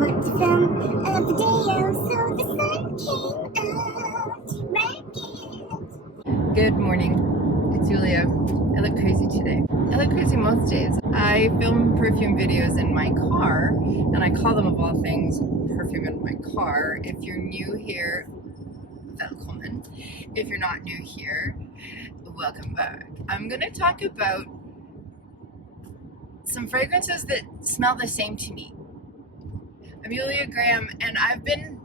want to film a video, so the sun came out to wreck it. Good morning, it's Julia. I look crazy today. I look crazy most days. I film perfume videos in my car, and I call them, of all things, perfume in my car. If you're new here, welcome. If you're not new here, welcome back. I'm gonna talk about some fragrances that smell the same to me. I'm Julia Graham, and I've been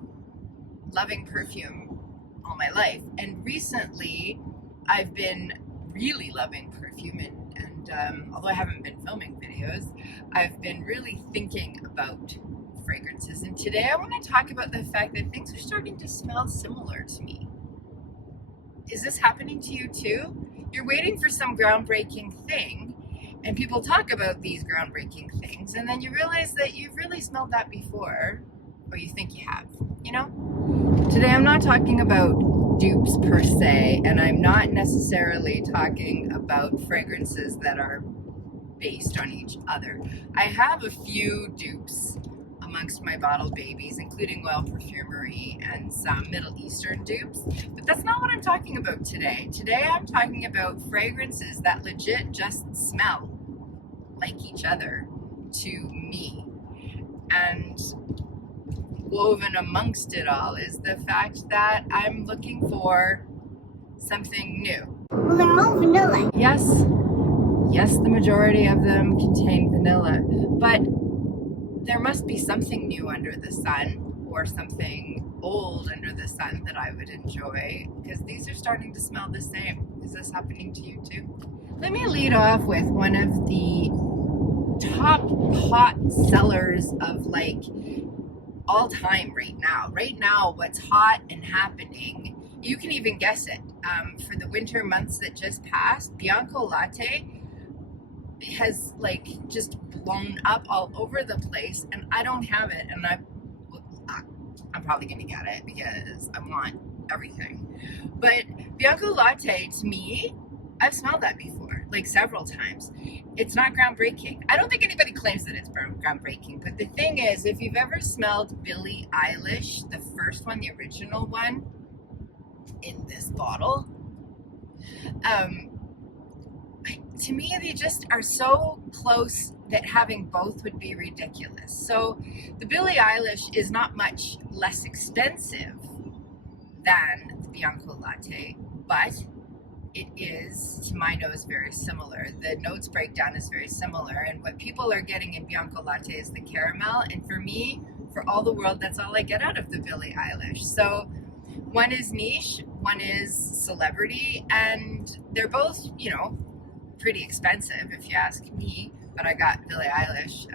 loving perfume all my life, and recently I've been really loving perfume, and although I haven't been filming videos, I've been really thinking about fragrances. And today I want to talk about the fact that things are starting to smell similar to me. Is this happening to you too? You're waiting for some groundbreaking thing, and people talk about these groundbreaking things, and then you realize that you've really smelled that before, or you think you have, you know? Today I'm not talking about dupes per se, and I'm not necessarily talking about fragrances that are based on each other. I have a few dupes amongst my bottle babies, including Oil Perfumery and some Middle Eastern dupes, but that's not what I'm talking about today. Today I'm talking about fragrances that legit just smell like each other to me. And woven amongst it all is the fact that I'm looking for something new. Well, they're all vanilla. Yes, the majority of them contain vanilla, but there must be something new under the sun, or something old under the sun that I would enjoy, because these are starting to smell the same. Is this happening to you too? Let me lead off with one of the top hot sellers of like all time right now. Right now, what's hot and happening, you can even guess it. For the winter months that just passed, Bianco Latte has like just blown up all over the place, and I don't have it, and I'm probably gonna get it because I want everything. But Bianco Latte, to me, I've smelled that before, like several times. It's not groundbreaking. I don't think anybody claims that it's groundbreaking, but the thing is, if you've ever smelled Billie Eilish, the first one, the original one, in this bottle, to me, they just are so close that having both would be ridiculous. So the Billie Eilish is not much less expensive than the Bianco Latte, but it is, to my nose, very similar. The notes breakdown is very similar, and what people are getting in Bianco Latte is the caramel, and for me, for all the world, that's all I get out of the Billie Eilish. So one is niche, one is celebrity, and they're both, you know, pretty expensive if you ask me, but I got Billie Eilish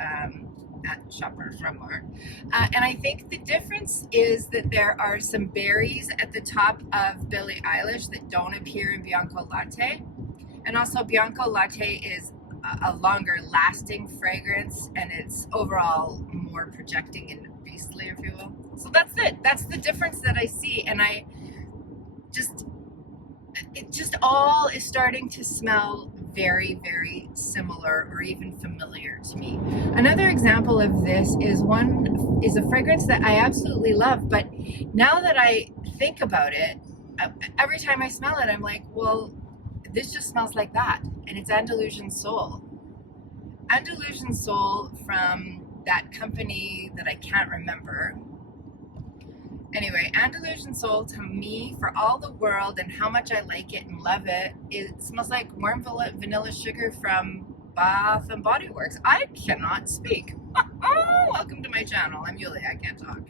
at Shoppers Drug Mart, and I think the difference is that there are some berries at the top of Billie Eilish that don't appear in Bianco Latte, and also Bianco Latte is a longer lasting fragrance, and it's overall more projecting and beastly, if you will. So that's it. That's the difference that I see, and it just all is starting to smell very, very similar, or even familiar to me. Another example of this is a fragrance that I absolutely love, but now that I think about it, every time I smell it, I'm like, well, this just smells like that, and it's Delusion Soul. Delusion Soul from that company that I can't remember. Anyway, Delusion Soul, to me, for all the world and how much I like it and love it, it smells like warm vanilla sugar from Bath and Body Works. I cannot speak. Welcome to my channel. I'm Julia. I can't talk.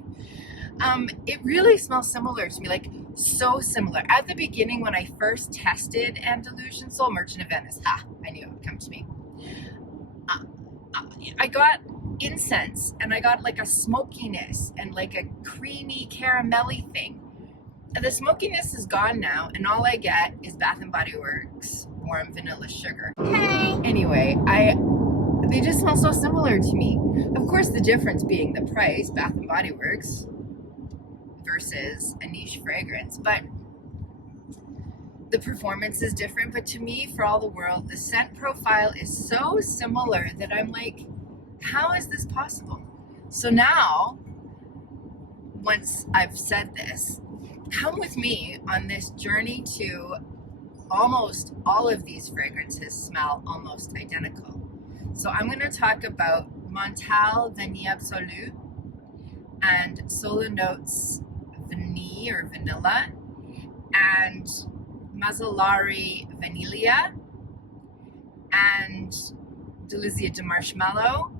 It really smells similar to me, like so similar. At the beginning, when I first tested Delusion Soul, Merchant of Venice, I knew it would come to me. I got incense, and I got like a smokiness and like a creamy caramelly thing. And the smokiness is gone now, and all I get is Bath and Body Works warm vanilla sugar. Hi. Anyway, they just smell so similar to me. Of course, the difference being the price, Bath and Body Works versus a niche fragrance, but the performance is different. But to me, for all the world, the scent profile is so similar that I'm like, how is this possible? So now, once I've said this, come with me on this journey to almost all of these fragrances smell almost identical. So I'm going to talk about Montal Vanille Absolue and Solo Notes Vanille or Vanilla and Mazzolari Vanilla and Delizia de Marshmallow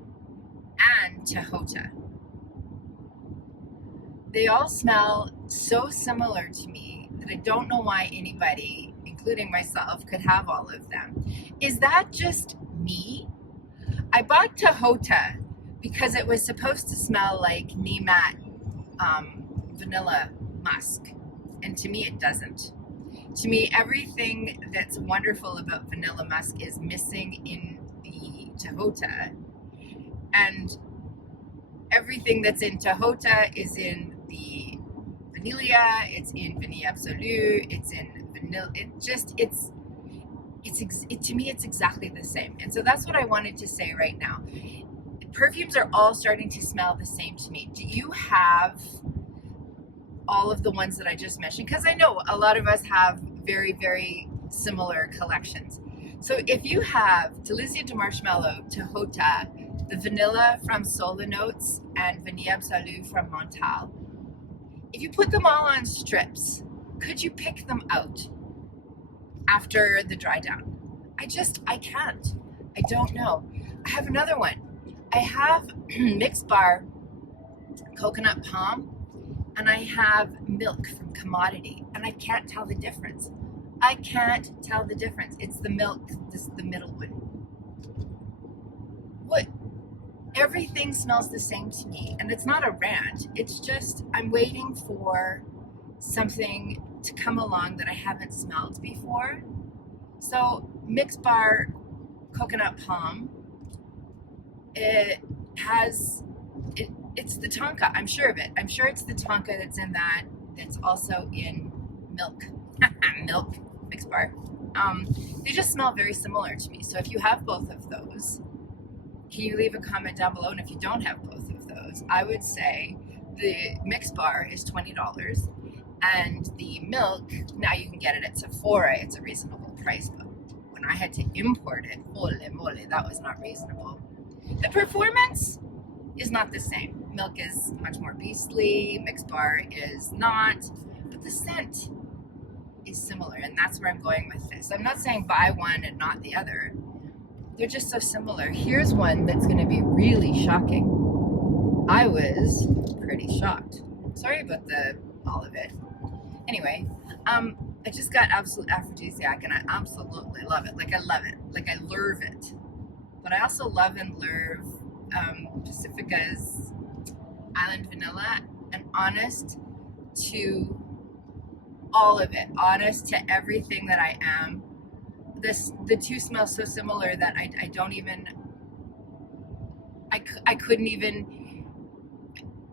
and Tahota. They all smell so similar to me that I don't know why anybody, including myself, could have all of them. Is that just me? I bought Tahota because it was supposed to smell like Nemat vanilla musk, and to me it doesn't. To me, everything that's wonderful about vanilla musk is missing in the Tahota, and everything that's in Tahota is in the Vanilla, it's in Vanille Absolue, it's in vanilla. To me, it's exactly the same. And so that's what I wanted to say right now. Perfumes are all starting to smell the same to me. Do you have all of the ones that I just mentioned? Because I know a lot of us have very, very similar collections. So if you have Delizia de Marshmallow, Tahota, the vanilla from Solo Notes, and Vanille Absolue from Montal, if you put them all on strips, could you pick them out after the dry down? I can't. I don't know. I have another one. I have Mixed Bar Coconut Palm, and I have Milk from Commodity, and I can't tell the difference. I can't tell the difference. It's the Milk, this is the middle one. What? Everything smells the same to me, and it's not a rant. It's just I'm waiting for something to come along that I haven't smelled before. So Mixed Bar Coconut Palm, it's the tonka. I'm sure of it. I'm sure it's the tonka that's in that. That's also in Milk. Milk Mixed Bar. They just smell very similar to me. So if you have both of those, can you leave a comment down below? And if you don't have both of those, I would say the Mixed Bar is $20, and the Milk, now you can get it at Sephora. It's a reasonable price, but when I had to import it, holy moly, that was not reasonable. The performance is not the same. Milk is much more beastly, Mixed Bar is not, but the scent is similar, and that's where I'm going with this. I'm not saying buy one and not the other. They're just so similar. Here's one that's going to be really shocking. I was pretty shocked. Sorry about all of it. Anyway, I just got Absolute Aphrodisiac, and I absolutely love it. Like I love it. Like I love it. But I also love and love Pacifica's Island Vanilla, and honest to all of it. Honest to everything that I am. The two smell so similar that I couldn't even,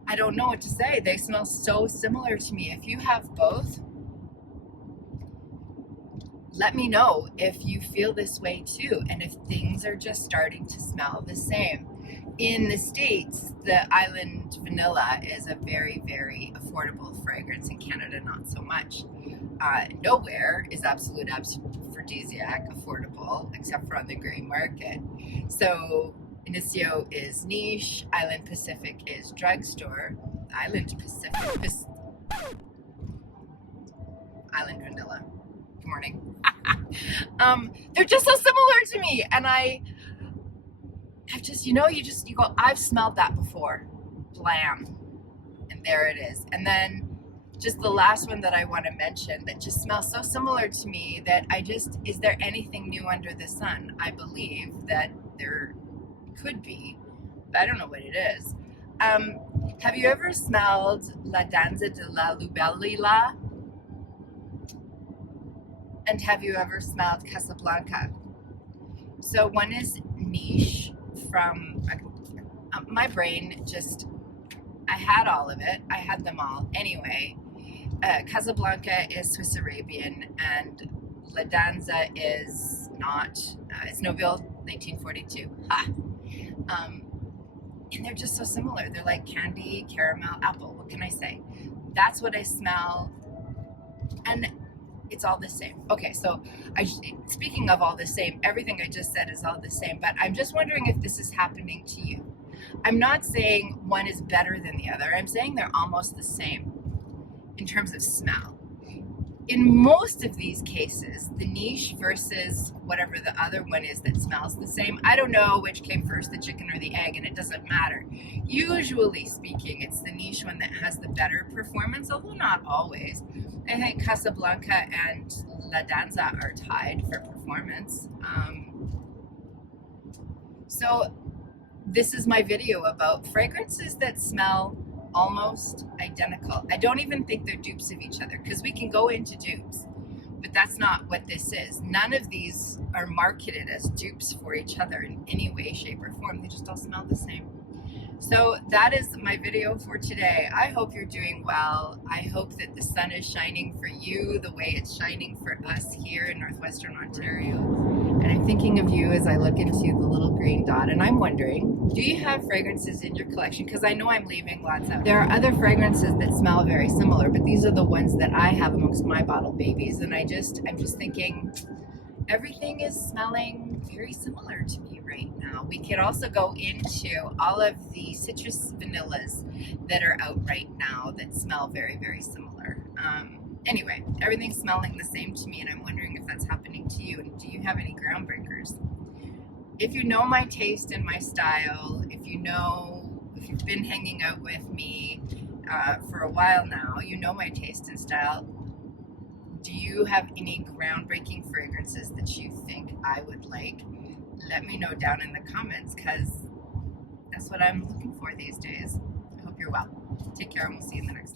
I don't know what to say. They smell so similar to me. If you have both, let me know if you feel this way too, and if things are just starting to smell the same. In the States, the Island Vanilla is a very, very affordable fragrance. In Canada, not so much. Nowhere is Absolute Aphrodisiac affordable, except for on the gray market. So Inicio is niche, Island Pacific is drugstore, Island Island Vanilla. Good morning. They're just so similar to me, and I've just, you go, I've smelled that before. Blam. And there it is. And then just the last one that I want to mention that just smells so similar to me that is there anything new under the sun? I believe that there could be, but I don't know what it is. Have you ever smelled La Danza de la Lubellila? And have you ever smelled Casablanca? So one is niche from my brain, just, I had all of it. I had them all. Anyway, Casablanca is Swiss Arabian, and La Danza is not. It's Noville 1942. Ha! And they're just so similar. They're like candy, caramel, apple. What can I say? That's what I smell. And it's all the same. Okay, so speaking of all the same, everything I just said is all the same, but I'm just wondering if this is happening to you. I'm not saying one is better than the other. I'm saying they're almost the same in terms of smell. In most of these cases, the niche versus whatever the other one is that smells the same, I don't know which came first, the chicken or the egg, and it doesn't matter. Usually speaking, it's the niche one that has the better performance, although not always. I think Casablanca and La Danza are tied for performance. So this is my video about fragrances that smell almost identical. I don't even think they're dupes of each other, because we can go into dupes, but that's not what this is. None of these are marketed as dupes for each other in any way, shape, or form. They just all smell the same. So that is my video for today. I hope you're doing well. I hope that the sun is shining for you the way it's shining for us here in Northwestern Ontario. And I'm thinking of you as I look into the little green dot, and I'm wondering, do you have fragrances in your collection? Because I know I'm leaving lots out. There are other fragrances that smell very similar, but these are the ones that I have amongst my bottle babies. And I'm just thinking, everything is smelling very similar to me right now. We could also go into all of the citrus vanillas that are out right now that smell very, very similar. Anyway, everything's smelling the same to me, and I'm wondering if that's happening to you. And do you have any groundbreakers? If you know my taste and my style, if you've been hanging out with me for a while now, you know my taste and style. Do you have any groundbreaking fragrances that you think I would like? Let me know down in the comments, because that's what I'm looking for these days. I hope you're well. Take care, and we'll see you in the next